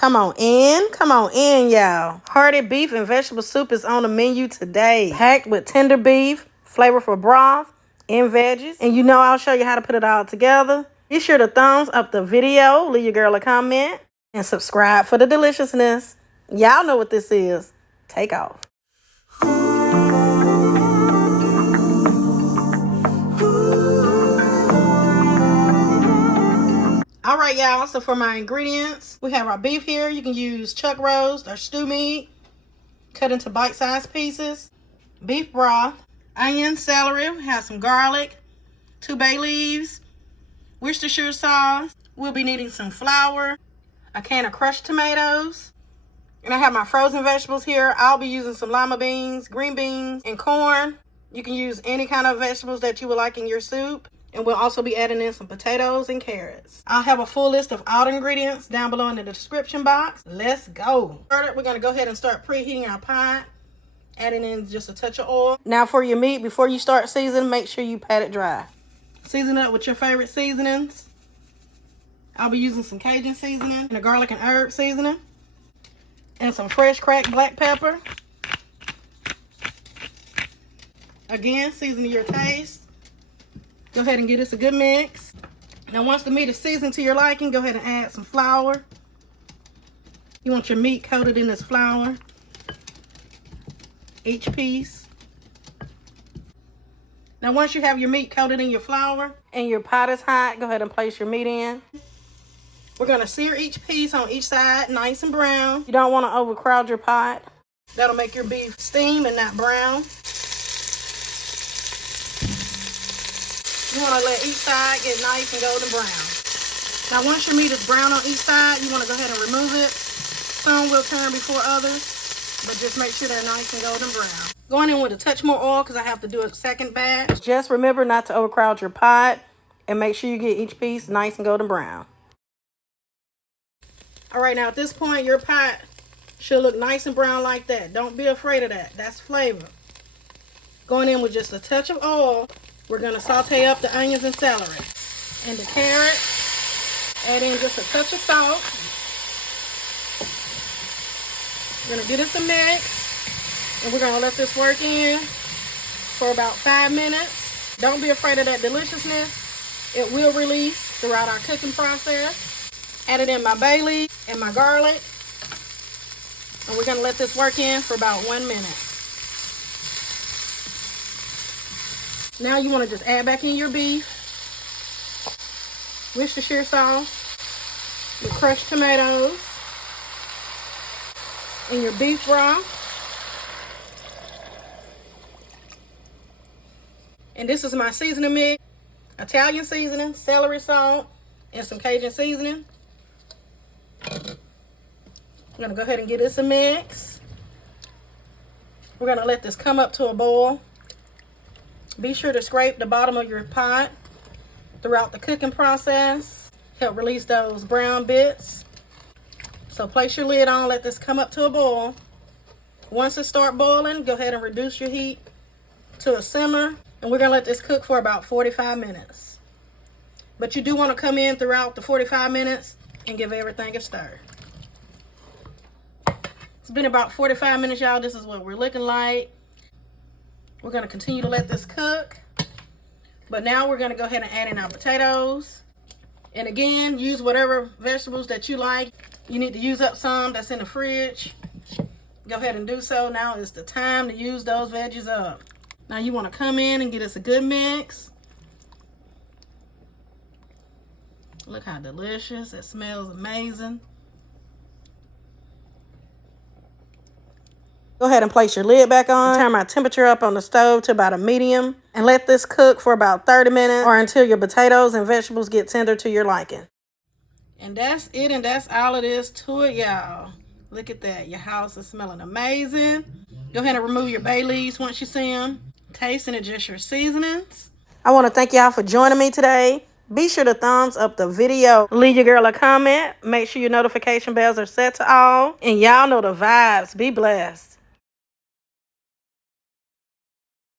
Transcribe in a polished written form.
Come on in, y'all. Hearty beef and vegetable soup is on the menu today. Packed with tender beef, flavorful broth, and veggies. And you know I'll show you how to put it all together. Be sure to thumbs up the video, leave your girl a comment, and subscribe for the deliciousness. Y'all know what this is. Take off. All right, y'all, so for my ingredients, we have our beef here. You can use chuck roast or stew meat, cut into bite-sized pieces. Beef broth, onion, celery, we have some garlic, 2 bay leaves, Worcestershire sauce. We'll be needing some flour, a can of crushed tomatoes, and I have my frozen vegetables here. I'll be using some lima beans, green beans, and corn. You can use any kind of vegetables that you would like in your soup. And we'll also be adding in some potatoes and carrots. I'll have a full list of all the ingredients down below in the description box. Let's go. We're going to go ahead and start preheating our pot. Adding in just a touch of oil. Now for your meat, before you start seasoning, make sure you pat it dry. Season it up with your favorite seasonings. I'll be using some Cajun seasoning and a garlic and herb seasoning. And some fresh cracked black pepper. Again, season to your taste. Go ahead and give this a good mix. Now once the meat is seasoned to your liking, go ahead and add some flour. You want your meat coated in this flour. Each piece. Now once you have your meat coated in your flour and your pot is hot, go ahead and place your meat in. We're going to sear each piece on each side nice and brown. You don't want to overcrowd your pot. That'll make your beef steam and not brown. You want to let each side get nice and golden brown. Now once your meat is brown on each side, you want to go ahead and remove it. Some will turn before others, but just make sure they're nice and golden brown. Going in with a touch more oil because I have to do a second batch. Just remember not to overcrowd your pot and make sure you get each piece nice and golden brown. All right, now at this point, your pot should look nice and brown like that. Don't be afraid of that. That's flavor. Going in with just a touch of oil. We're going to saute up the onions and celery and the carrots. Add in just a touch of salt. We're going to give this a mix. And we're going to let this work in for about 5 minutes. Don't be afraid of that deliciousness. It will release throughout our cooking process. Added in my bay leaf and my garlic. And we're going to let this work in for about 1 minute. Now you want to just add back in your beef, Worcestershire sauce, your crushed tomatoes, and your beef broth. And this is my seasoning mix: Italian seasoning, celery salt, and some Cajun seasoning. I'm going to go ahead and give this a mix. We're going to let this come up to a boil. Be sure to scrape the bottom of your pot throughout the cooking process. Help release those brown bits. So place your lid on, let this come up to a boil. Once it starts boiling, go ahead and reduce your heat to a simmer. And we're going to let this cook for about 45 minutes. But you do want to come in throughout the 45 minutes and give everything a stir. It's been about 45 minutes, y'all. This is what we're looking like. We're going to continue to let this cook. But now we're going to go ahead and add in our potatoes. And again, use whatever vegetables that you like. You need to use up some that's in the fridge. Go ahead and do so. Now is the time to use those veggies up. Now you want to come in and get us a good mix. Look how delicious. It smells amazing. Go ahead and place your lid back on. Turn my temperature up on the stove to about a medium. And let this cook for about 30 minutes or until your potatoes and vegetables get tender to your liking. And that's it, and that's all it is to it, y'all. Look at that. Your house is smelling amazing. Go ahead and remove your bay leaves once you see them. Taste and adjust your seasonings. I want to thank y'all for joining me today. Be sure to thumbs up the video. Leave your girl a comment. Make sure your notification bells are set to all. And y'all know the vibes. Be blessed.